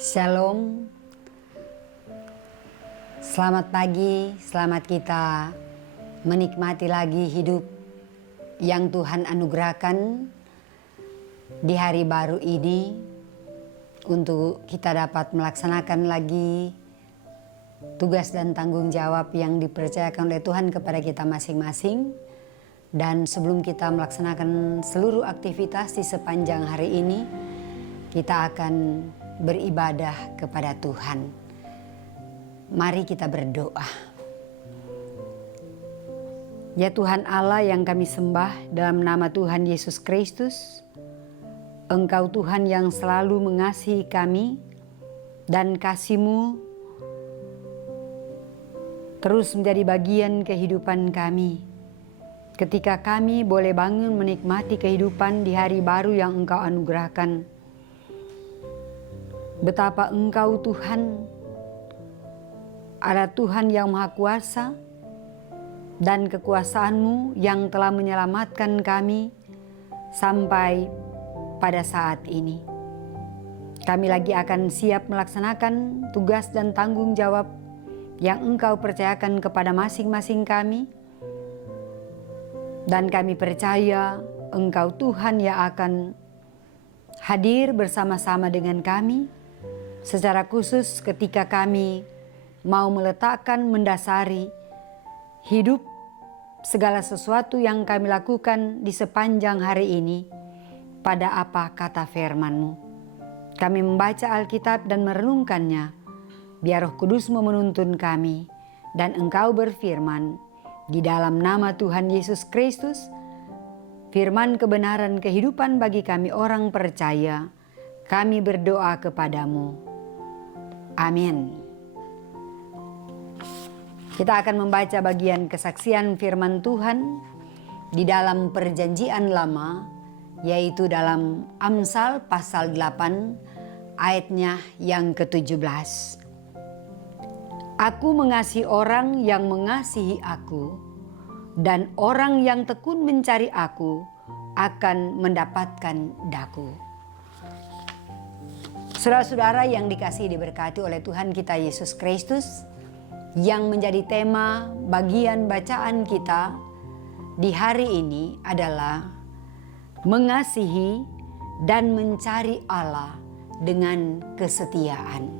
Shalom. Selamat pagi, selamat kita menikmati lagi hidup yang Tuhan anugerahkan di hari baru ini untuk kita dapat melaksanakan lagi tugas dan tanggung jawab yang dipercayakan oleh Tuhan kepada kita masing-masing. Dan sebelum kita melaksanakan seluruh aktivitas di sepanjang hari ini, kita akan beribadah kepada Tuhan. Mari kita berdoa. Ya Tuhan Allah yang kami sembah dalam nama Tuhan Yesus Kristus, Engkau Tuhan yang selalu mengasihi kami dan kasih-Mu terus menjadi bagian kehidupan kami. Ketika kami boleh bangun menikmati kehidupan di hari baru yang Engkau anugerahkan, betapa Engkau Tuhan adalah Tuhan yang Maha Kuasa, dan kekuasaan-Mu yang telah menyelamatkan kami sampai pada saat ini. Kami lagi akan siap melaksanakan tugas dan tanggung jawab yang Engkau percayakan kepada masing-masing kami. Dan kami percaya Engkau Tuhan yang akan hadir bersama-sama dengan kami, secara khusus ketika kami mau meletakkan mendasari hidup segala sesuatu yang kami lakukan di sepanjang hari ini pada apa kata firman-Mu. Kami membaca Alkitab dan merenungkannya, biar Roh Kudus-Mu menuntun kami, dan Engkau berfirman di dalam nama Tuhan Yesus Kristus, firman kebenaran kehidupan bagi kami orang percaya. Kami berdoa kepadamu. Amin. Kita akan membaca bagian kesaksian firman Tuhan di dalam Perjanjian Lama, yaitu dalam Amsal pasal 8 ayatnya yang ke-17. Aku mengasihi orang yang mengasihi aku, dan orang yang tekun mencari aku akan mendapatkan daku. Saudara-saudara yang dikasihi diberkati oleh Tuhan kita Yesus Kristus, yang menjadi tema bagian bacaan kita di hari ini adalah mengasihi dan mencari Allah dengan kesetiaan.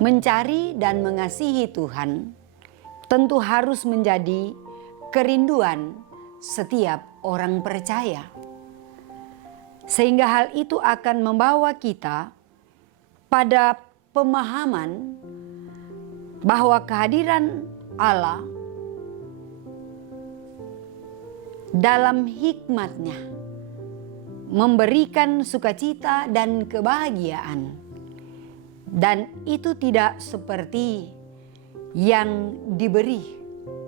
Mencari dan mengasihi Tuhan tentu harus menjadi kerinduan setiap orang percaya. Sehingga hal itu akan membawa kita pada pemahaman bahwa kehadiran Allah dalam hikmat-Nya memberikan sukacita dan kebahagiaan. Dan itu tidak seperti yang diberi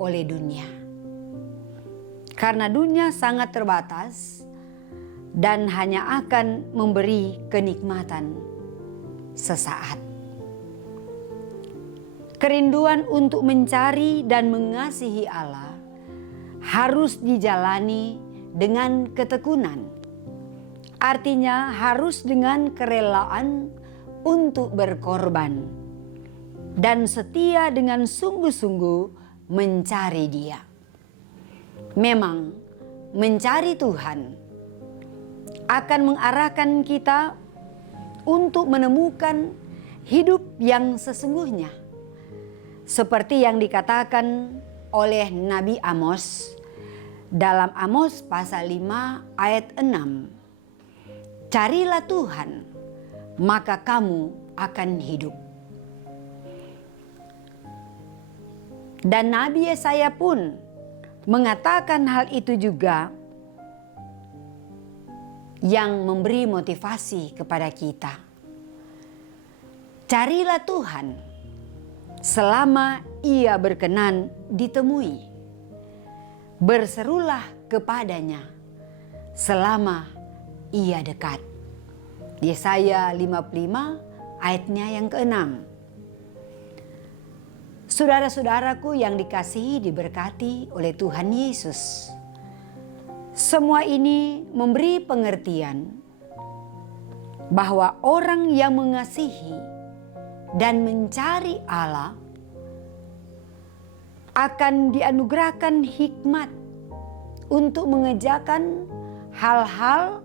oleh dunia. Karena dunia sangat terbatas dan hanya akan memberi kenikmatan sesaat. Kerinduan untuk mencari dan mengasihi Allah harus dijalani dengan ketekunan. Artinya harus dengan kerelaan untuk berkorban dan setia dengan sungguh-sungguh mencari Dia. Memang mencari Tuhan akan mengarahkan kita untuk menemukan hidup yang sesungguhnya. Seperti yang dikatakan oleh Nabi Amos dalam Amos pasal 5 ayat 6. Carilah Tuhan, maka kamu akan hidup. Dan Nabi Yesaya pun mengatakan hal itu juga, yang memberi motivasi kepada kita. Carilah Tuhan selama Ia berkenan ditemui. Berserulah kepadanya selama Ia dekat. Yesaya 55 ayatnya yang ke-6. Saudara-saudaraku yang dikasihi diberkati oleh Tuhan Yesus, semua ini memberi pengertian bahwa orang yang mengasihi dan mencari Allah akan dianugerahkan hikmat untuk mengerjakan hal-hal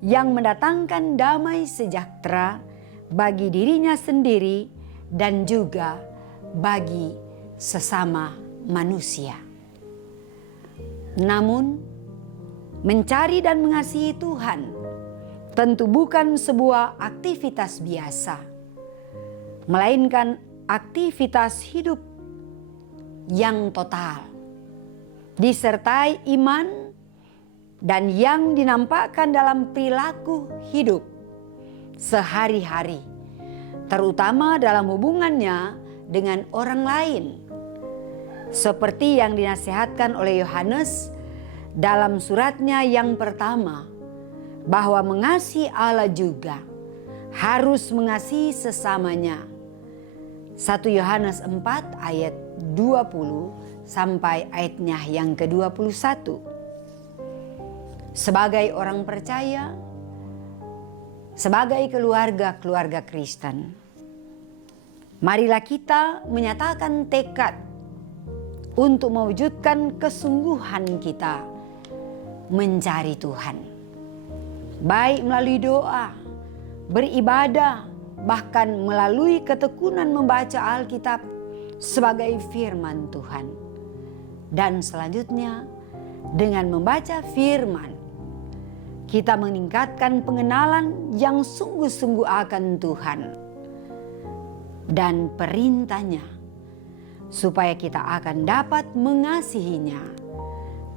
yang mendatangkan damai sejahtera bagi dirinya sendiri dan juga bagi sesama manusia. Namun, mencari dan mengasihi Tuhan tentu bukan sebuah aktivitas biasa, melainkan aktivitas hidup yang total, disertai iman dan yang dinampakkan dalam perilaku hidup sehari-hari, terutama dalam hubungannya dengan orang lain. Seperti yang dinasihatkan oleh Yohanes dalam suratnya yang pertama, bahwa mengasihi Allah juga harus mengasihi sesamanya. 1 Yohanes 4 ayat 20 sampai ayatnya yang ke-21. Sebagai orang percaya, sebagai keluarga Kristen, marilah kita menyatakan tekad untuk mewujudkan kesungguhan kita mencari Tuhan, baik melalui doa, beribadah, bahkan melalui ketekunan membaca Alkitab sebagai firman Tuhan. Dan selanjutnya, dengan membaca firman, kita meningkatkan pengenalan yang sungguh-sungguh akan Tuhan dan perintahnya, supaya kita akan dapat mengasihinya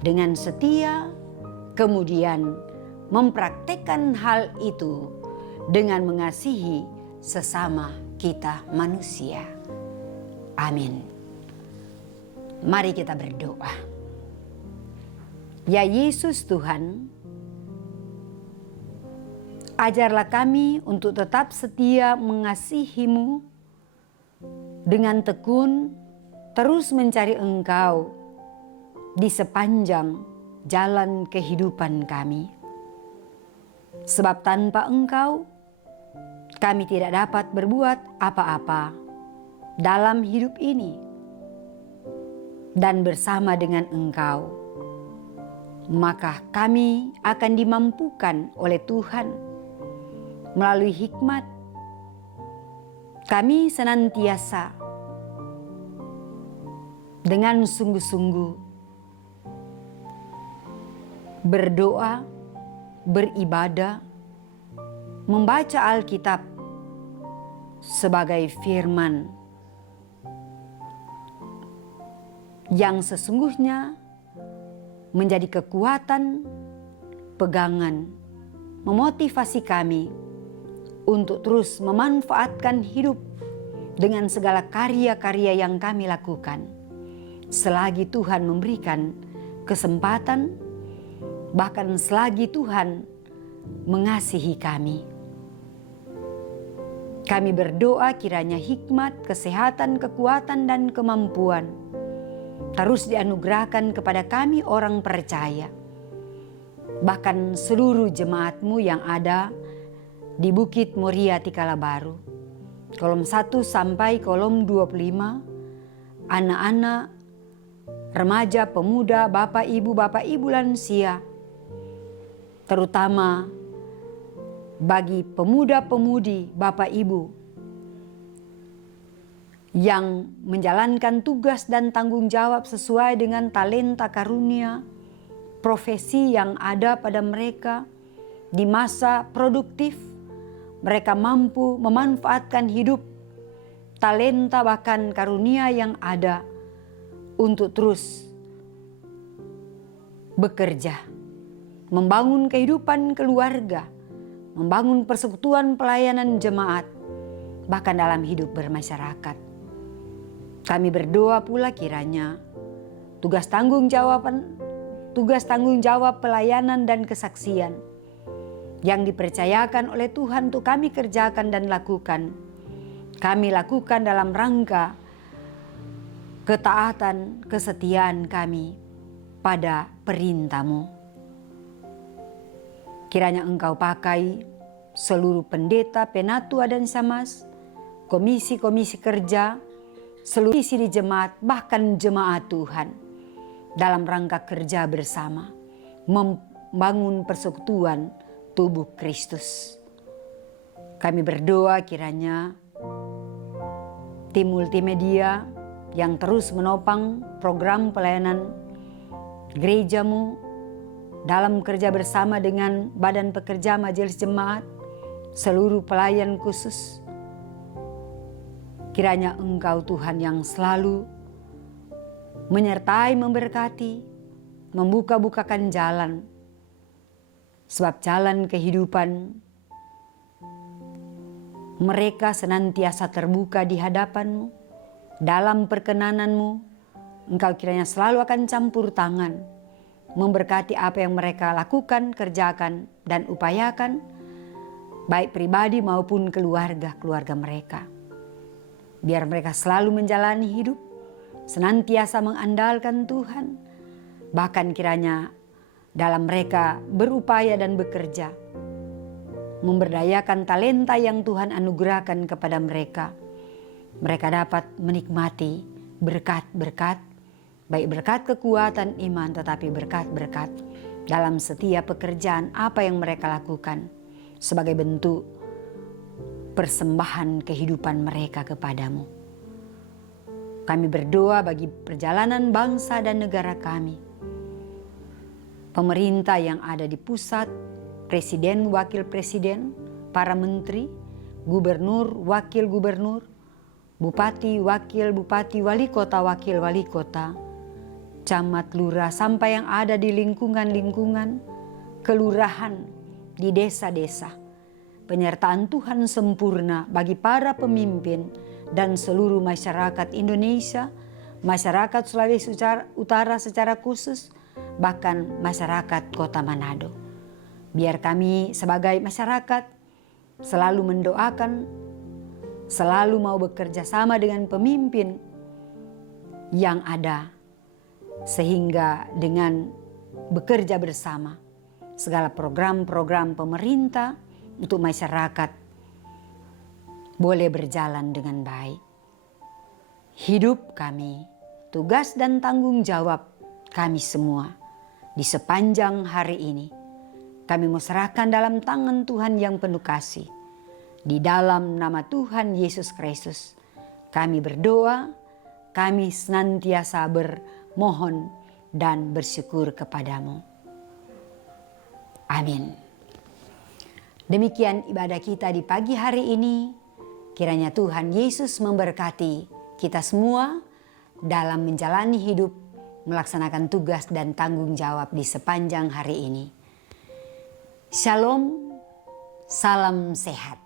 dengan setia, kemudian mempraktekkan hal itu dengan mengasihi sesama kita manusia. Amin. Mari kita berdoa. Ya Yesus Tuhan, ajarlah kami untuk tetap setia mengasihi-Mu dengan tekun, terus mencari Engkau di sepanjang jalan kehidupan kami. Sebab tanpa Engkau, kami tidak dapat berbuat apa-apa dalam hidup ini. Dan bersama dengan Engkau, maka kami akan dimampukan oleh Tuhan melalui hikmat. Kami senantiasa dengan sungguh-sungguh berdoa, beribadah, membaca Alkitab sebagai firman yang sesungguhnya menjadi kekuatan, pegangan, memotivasi kami untuk terus memanfaatkan hidup dengan segala karya-karya yang kami lakukan, selagi Tuhan memberikan kesempatan, bahkan selagi Tuhan mengasihi kami. Kami berdoa kiranya hikmat, kesehatan, kekuatan, dan kemampuan terus dianugerahkan kepada kami orang percaya, bahkan seluruh jemaat-Mu yang ada di Bukit Moria Tikala Baru, kolom 1 sampai kolom 25, anak-anak, remaja, pemuda, bapak ibu lansia, terutama bagi pemuda-pemudi, bapak ibu yang menjalankan tugas dan tanggung jawab sesuai dengan talenta karunia, profesi yang ada pada mereka di masa produktif. Mereka mampu memanfaatkan hidup, talenta bahkan karunia yang ada untuk terus bekerja, membangun kehidupan keluarga, membangun persekutuan pelayanan jemaat, bahkan dalam hidup bermasyarakat. Kami berdoa pula kiranya tugas tanggung jawab pelayanan dan kesaksian yang dipercayakan oleh Tuhan untuk kami kerjakan dan lakukan, kami lakukan dalam rangka ketaatan, kesetiaan kami pada perintah-Mu. Kiranya Engkau pakai seluruh pendeta, penatua dan samas, komisi-komisi kerja, seluruh isi di jemaat, bahkan jemaat Tuhan, dalam rangka kerja bersama, membangun persekutuan tubuh Kristus. Kami berdoa kiranya tim multimedia yang terus menopang program pelayanan gerejamu dalam kerja bersama dengan Badan Pekerja Majelis Jemaat, seluruh pelayan khusus, kiranya Engkau Tuhan yang selalu menyertai, memberkati, membuka-bukakan jalan, sebab jalan kehidupan mereka senantiasa terbuka di hadapan-Mu. Dalam perkenananmu, Engkau kiranya selalu akan campur tangan, memberkati apa yang mereka lakukan, kerjakan, dan upayakan, baik pribadi maupun keluarga mereka. Biar mereka selalu menjalani hidup, senantiasa mengandalkan Tuhan, bahkan kiranya dalam mereka berupaya dan bekerja, memberdayakan talenta yang Tuhan anugerahkan kepada mereka. Mereka dapat menikmati berkat-berkat, baik berkat kekuatan iman, tetapi berkat-berkat dalam setiap pekerjaan apa yang mereka lakukan sebagai bentuk persembahan kehidupan mereka kepadamu. Kami berdoa bagi perjalanan bangsa dan negara kami, pemerintah yang ada di pusat, presiden, wakil presiden, para menteri, gubernur, wakil gubernur, bupati, wakil bupati, wali kota, wakil wali kota, camat, lurah, sampai yang ada di lingkungan-lingkungan, kelurahan, di desa-desa. Penyertaan Tuhan sempurna bagi para pemimpin dan seluruh masyarakat Indonesia, masyarakat Sulawesi Utara secara khusus, bahkan masyarakat Kota Manado. Biar kami sebagai masyarakat selalu mendoakan, selalu mau bekerja sama dengan pemimpin yang ada, sehingga dengan bekerja bersama segala program-program pemerintah untuk masyarakat boleh berjalan dengan baik. Hidup kami, tugas dan tanggung jawab kami semua di sepanjang hari ini, kami mau serahkan dalam tangan Tuhan yang penuh kasih. Di dalam nama Tuhan Yesus Kristus, kami berdoa, kami senantiasa bermohon dan bersyukur kepadamu. Amin. Demikian ibadah kita di pagi hari ini. Kiranya Tuhan Yesus memberkati kita semua dalam menjalani hidup, melaksanakan tugas dan tanggung jawab di sepanjang hari ini. Shalom, salam sehat.